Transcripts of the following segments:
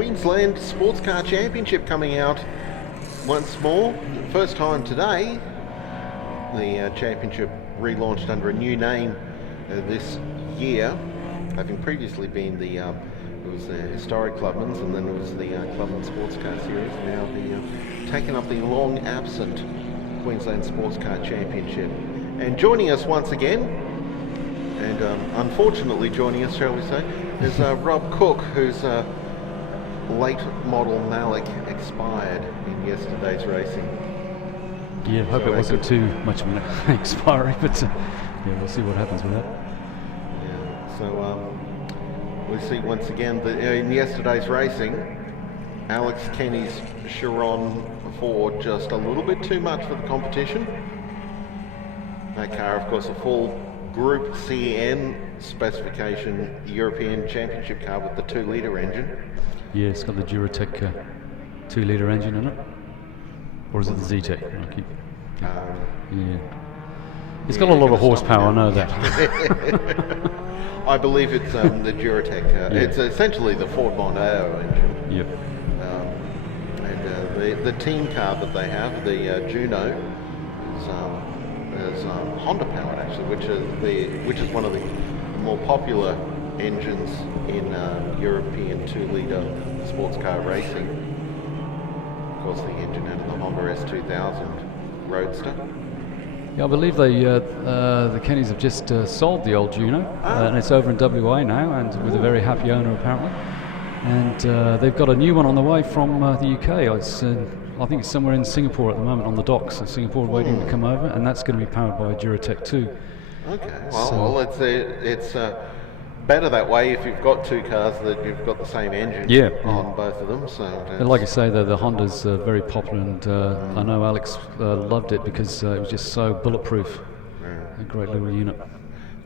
Queensland Sports Car Championship coming out once more. First time today. The championship relaunched under a new name this year, having previously been the it was the Historic Clubman's, and then it was the Clubman Sports Car Series. Now taking up the long absent Queensland Sports Car Championship. And joining us once again, and unfortunately joining us, shall we say, is Rob Cook, whose late model Malik expired in yesterday's racing. Yeah, hope it wasn't too much of an expiry, but yeah, we'll see what happens with that. Yeah, so we see once again that in yesterday's racing, Alex Kenny's Chiron Ford just a little bit too much for the competition. That car, of course, a full Group CN specification European Championship car with the 2-litre engine. Yeah, it's got the Duratec 2-litre engine in it. Or is it the Z-Tech? Yeah. It's got a lot of horsepower, I know that. I believe it's the Duratec. It's essentially the Ford Mondeo engine. Yep. And the team car that they have, the Juno, is Honda powered actually, which is one of the more popular engines in European 2-litre sports car racing. Of course, the engine out of the Honda S2000 Roadster. Yeah, I believe the Kennys have just sold the old Juno, and it's over in WA now, and with a very happy owner apparently. And they've got a new one on the way from the UK. I think it's somewhere in Singapore at the moment on the docks. So Singapore waiting to come over, and that's going to be powered by Duratec too. Okay, well it's better that way if you've got two cars that you've got the same engine on both of them. So, and like I say, the Honda's very popular, and I know Alex loved it because it was just so bulletproof. A great little unit.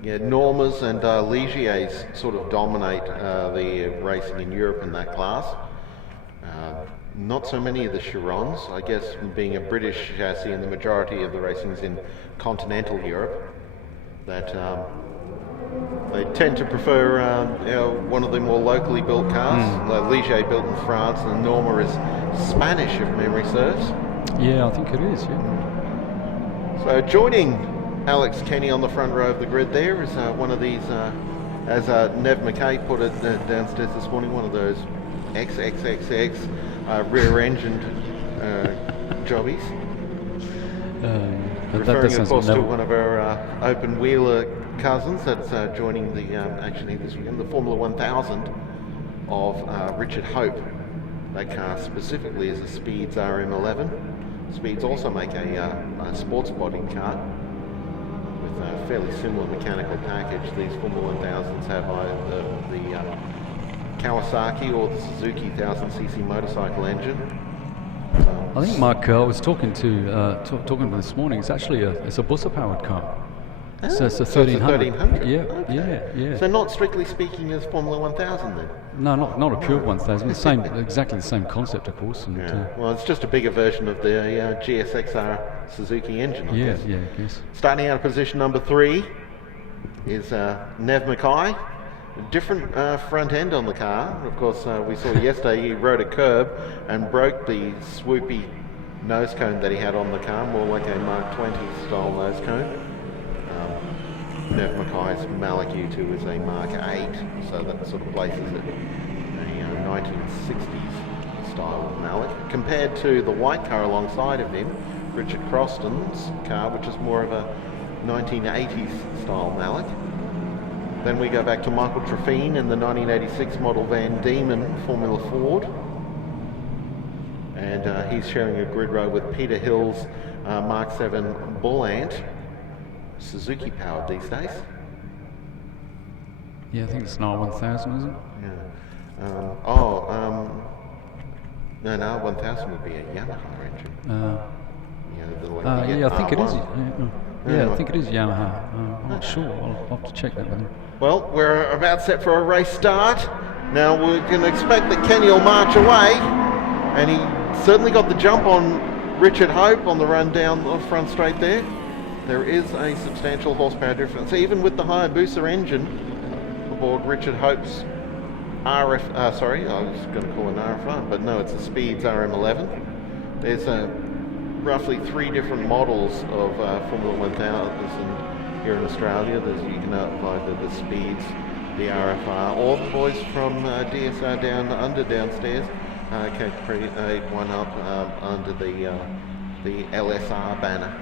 Yeah, Normas and Ligiers sort of dominate the racing in Europe in that class. Not so many of the Chirons, I guess, being a British chassis, and the majority of the racing is in continental Europe. That they tend to prefer one of the more locally built cars. Ligier built in France, and Norma is Spanish, if memory serves. Yeah, I think it is. Yeah. So joining Alex Kenny on the front row of the grid there is one of these, as Nev McKay put it downstairs this morning, one of those XXXX rear-engined jobbies. Referring, of course, to one of our open-wheeler cousins that's joining the actually this weekend, the Formula 1000 of Richard Hope. That car specifically is a Speeds RM11. Speeds also make a sports body car with a fairly similar mechanical package. These Formula 1000s have either the Kawasaki or the Suzuki 1000cc motorcycle engine. I think, Mark, I was talking to this morning. It's actually it's a Bussa powered car. So it's a 1300. Yeah, okay. Yeah. So not strictly speaking as Formula 1000 then? No, not a pure 1000. Exactly the same concept, of course. And, well, it's just a bigger version of the GSXR Suzuki engine, I guess. Yeah, I guess. Starting out of position number 3 is Nev McKay. Different front end on the car. Of course, we saw yesterday he rode a curb and broke the swoopy nose cone that he had on the car, more like a Mark 20 style nose cone. Nev McKay's Malik U2 is a Mark 8, so that sort of places it a 1960s style Malik, compared to the white car alongside of him, Richard Croston's car, which is more of a 1980s style Malik. Then we go back to Michael Trefine in the 1986 model Van Diemen Formula Ford. And he's sharing a grid row with Peter Hill's Mark 7 Bull Ant, Suzuki powered these days. Yeah, I think it's an R1000, isn't it? Yeah. No, 1000 would be a Yamaha engine. I think it is. Yeah, I think it is Yamaha. I'm not sure. I'll have to check that with him. Well, we're about set for a race start. Now we're going to expect that Kenny will march away, and he certainly got the jump on Richard Hope on the run down the front straight there. There is a substantial horsepower difference, even with the Hayabusa engine aboard Richard Hope's sorry, I was going to call it an RFR, but no, it's a Speeds RM11. There's roughly 3 different models of Formula 1000 here in Australia. You can buy the Speeds, the RFR, or the boys from DSR downstairs can create one up under the LSR banner.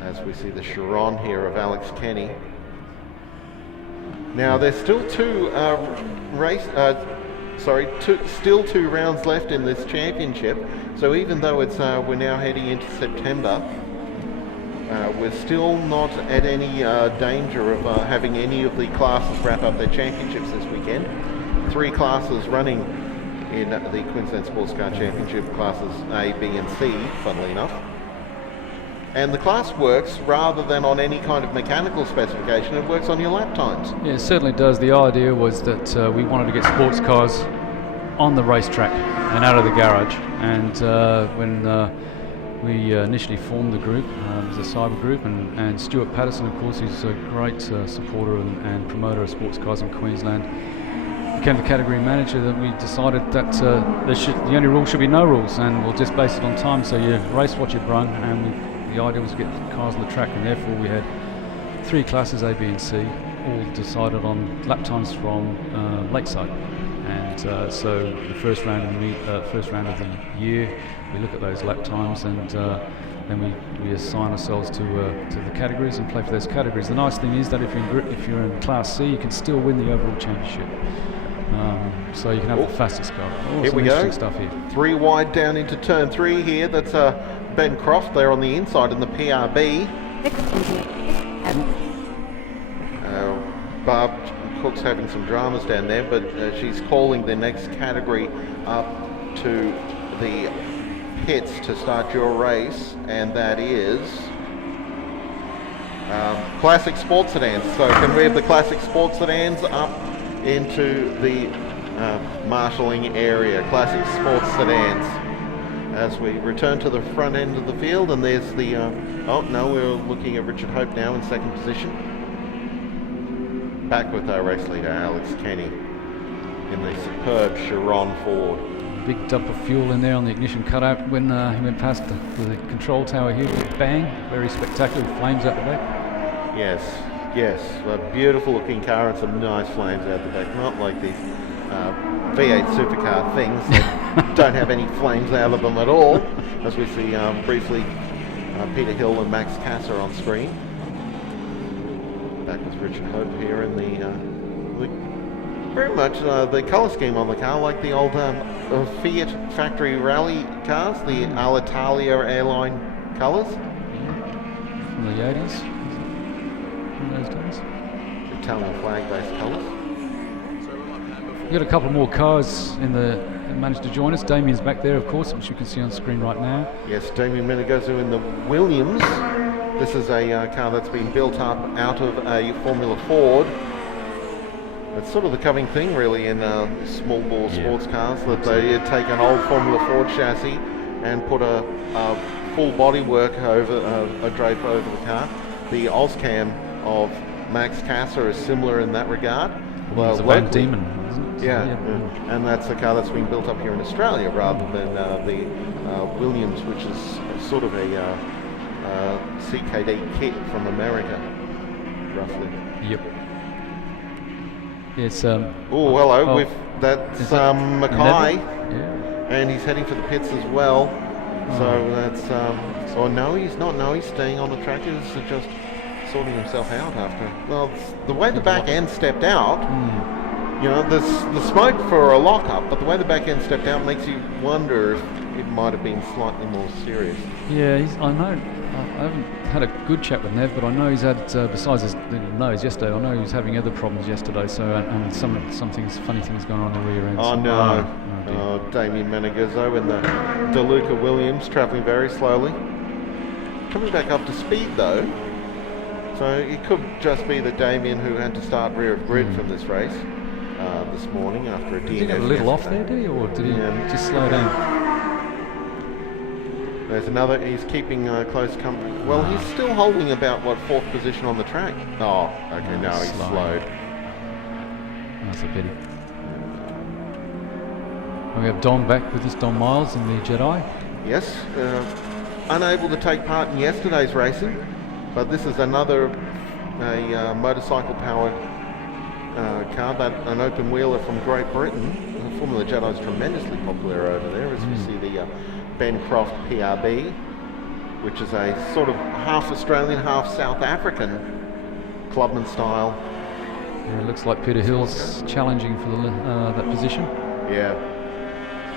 As we see the Chiron here of Alex Kenny. Now there's still two rounds left in this championship. So even though it's we're now heading into September, we're still not at any danger of having any of the classes wrap up their championships this weekend. 3 classes running in the Queensland Sports Car Championship, classes A, B and C, funnily enough. And the class works rather than on any kind of mechanical specification, it works on your lap times. Yeah, it certainly does. The idea was that we wanted to get sports cars on the racetrack and out of the garage. And when we initially formed the group, it was a cyber group, and Stuart Patterson, of course, who's a great supporter and promoter of sports cars in Queensland, became the category manager. That we decided that the only rule should be no rules, and we'll just base it on time. So you race what you've run, and the idea was to get cars on the track, and therefore we had 3 classes, A, B and C, all decided on lap times from Lakeside. And so the first round of the year, we look at those lap times, and then we assign ourselves to the categories and play for those categories. The nice thing is that if you're in Class C, you can still win the overall championship. So you can have the fastest car. Here we go. Stuff here. 3 wide down into turn 3 here. That's Ben Croft there on the inside in the PRB. Barb Cook's having some dramas down there, but she's calling the next category up to the pits to start your race, and that is classic sports sedans. So can we have the classic sports sedans up into the marshalling area? Classic sports sedans. As we return to the front end of the field, and there's the oh no, we're looking at Richard Hope now in 2nd position, back with our race leader Alex Kenny in the superb Chiron Ford. Big dump of fuel in there on the ignition cutout when he went past the control tower here. Bang, very spectacular, flames out the back. Yes, a beautiful looking car and some nice flames out the back, not like these V8 supercar things that don't have any flames out of them at all, as we see briefly Peter Hill and Max Kasser on screen. Back with Richard Hope here in the very much the colour scheme on the car, like the old Fiat factory rally cars, the Alitalia airline colours. From the 80s, from those days. Italian flag based colours. We've got a couple more cars managed to join us. Damien's back there, of course, which you can see on screen right now. Yes, Damien Menegozo in the Williams. This is a car that's been built up out of a Formula Ford. It's sort of the coming thing, really, in small bore sports cars, that they take an old Formula Ford chassis and put a full bodywork over a drape over the car. The Ozcam of Max Kasser is similar in that regard. Well, the Van Diemen, isn't it? Yeah, and that's a car that's been built up here in Australia rather than the Williams, which is sort of a CKD kit from America, roughly. Yep. It's hello. That's Mackay, and he's heading for the pits as well. So that's no, he's not. No, he's staying on the track. He's just sorting himself out after. Well, the way the back end stepped out, you know, there's the smoke for a lockup, but the way the back end stepped out makes you wonder if it might have been slightly more serious. Yeah, I know. I haven't had a good chat with Nev, but I know he's had, besides his nose yesterday, I know he was having other problems yesterday, so, and some things, funny things going on in the rear end. Oh, no. Damien Menegozo in the DeLuca Williams, travelling very slowly. Coming back up to speed, though. So it could just be the Damien who had to start rear of grid from this race this morning after a DNF. Did he get a little off there, did he, or did he just slow down? There's another, he's keeping close company. Well, he's still holding about, 4th position on the track? Oh, okay, now he's slowed. That's a pity. We have Don back with us, Don Miles in the Jedi. Yes, unable to take part in yesterday's racing, but this is another motorcycle-powered car, an open wheeler from Great Britain. Formula Jedi is tremendously popular over there, as we see the Bencroft PRB, which is a sort of half Australian, half South African clubman style. Yeah, it looks like Peter Hill's challenging for that position. Yeah.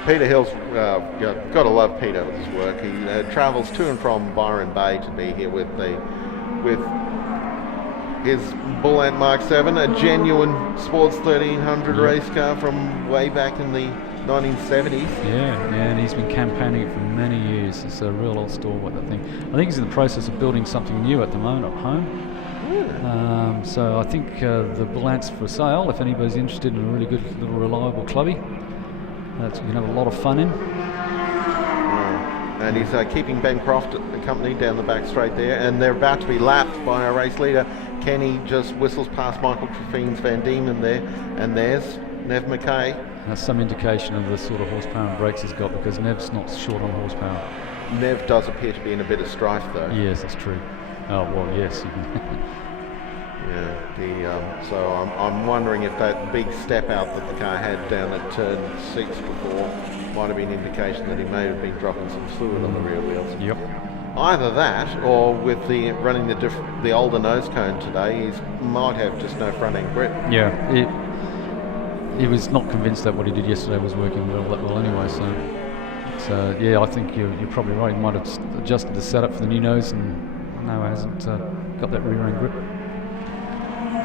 Peter Hill's, got to love Peter with his work. He travels to and from Byron Bay to be here with his Bull Ant Mark 7, a genuine Sports 1300 race car from way back in the 1970s. Yeah, and he's been campaigning it for many years. It's a real old stalwart, I think. I think he's in the process of building something new at the moment at home. So I think the Bull Ant's for sale if anybody's interested in a really good little reliable clubby. You can have a lot of fun in. And he's keeping Ben Croft accompanied down the back straight there, and they're about to be lapped by our race leader. Kenny just whistles past Michael Treffine's Van Diemen there, and there's Nev Mackay. That's some indication of the sort of horsepower and brakes he's got, because Nev's not short on horsepower. Nev does appear to be in a bit of strife though. Yes, that's true. Oh, well, yes. Yeah, so I'm wondering if that big step out that the car had down at turn 6 before might have been an indication that he may have been dropping some fluid on the rear wheels. Yep. Either that, or with running the older nose cone today, he might have just no front end grip. Yeah, he was not convinced that what he did yesterday was working that well anyway. So yeah, I think you're probably right. He might have adjusted the setup for the new nose, and no, hasn't got that rear end grip.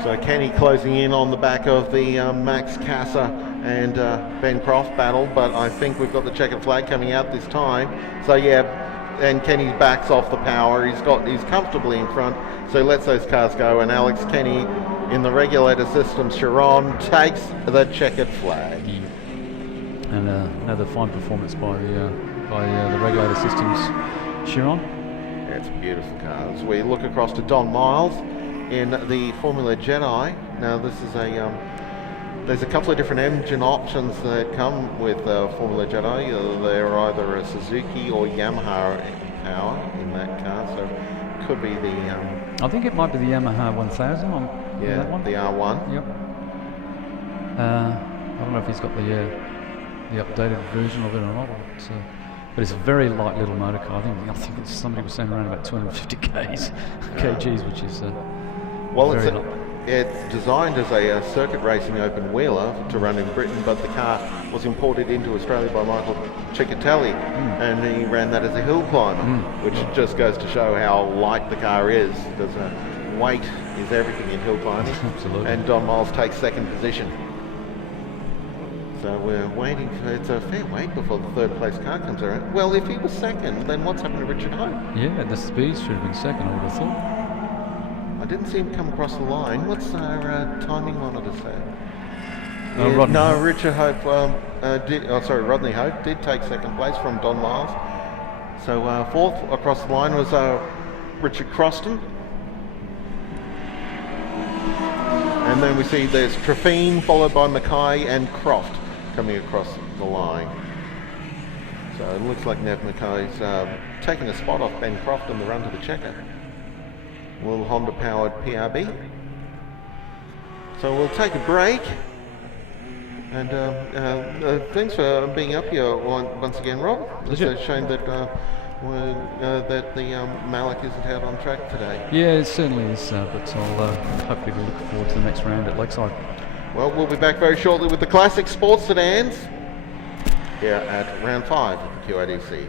So Kenny closing in on the back of the Max Casa and Ben Croft battle, but I think we've got the checkered flag coming out this time. So yeah, and Kenny backs off the power. He's comfortably in front, so he lets those cars go. And Alex Kenny in the regulator system, Chiron, takes the checkered flag. And another fine performance by the regulator systems, Chiron. Yeah, it's a beautiful car. As we look across to Don Miles in the Formula Jedi. Now this is there's a couple of different engine options that come with Formula Jedi. They're either a Suzuki or Yamaha power in that car, so it could be the... I think it might be the Yamaha 1000 on that one. The R1. Yep. I don't know if he's got the updated version of it or not, but it's a very light little motor car. I think somebody was saying around about 250 kgs, which is... Well, it's designed as a circuit racing open wheeler to run in Britain, but the car was imported into Australia by Michael Ciccatelli, and he ran that as a hill climber, which just goes to show how light the car is. There's weight is everything in hill climbing. Absolutely. And Don Miles takes second position. So we're waiting for, it's a fair wait before the third place car comes around. Well, if he was second, then what's happened to Richard Hope? Yeah, the speed should have been second, I would have thought. I didn't see him come across the line. What's our timing monitor say? Richard Hope, Rodney Hope did take second place from Don Miles. So fourth across the line was Richard Croston. And then we see there's Treffine, followed by Mackay and Croft coming across the line. So it looks like Nev Mackay's taking a spot off Ben Croft on the run to the checker. Little Honda powered PRB. So we'll take a break, and thanks for being up here once again, Rob. It's a shame that the Malik isn't out on track today. Yeah, it certainly is, but I'll hopefully we'll look forward to the next round at Lakeside. Well, we'll be back very shortly with the classic sports sedans here at round 5 of the QADC.